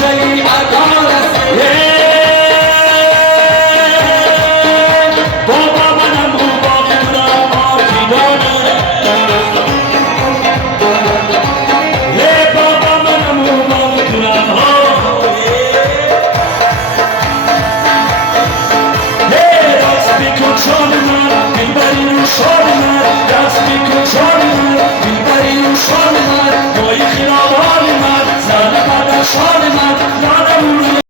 شيء على السير بابا منم رو باقی‌ام آتیدانه بابا منم رو باقی‌ام راست بکن جان من میبری رو شاد